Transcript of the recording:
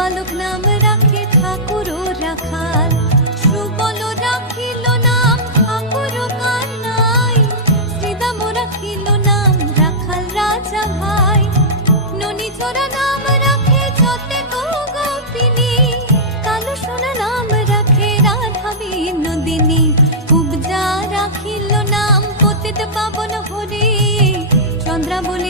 বালক নাম রাখে ঠাকুর রাখাল, সুবল রাখিল নাম ঠাকুর কানাই, শ্রীদাম রাখিল নাম রাখাল রাজা ভাই, ননীচরা নাম রাখে যতে গোপিনী, কালো সোনা নাম রাখে রাধা বিনোদিনী, কুবজা রাখিল নাম পতিত পাবন হরি, চন্দ্রাবলী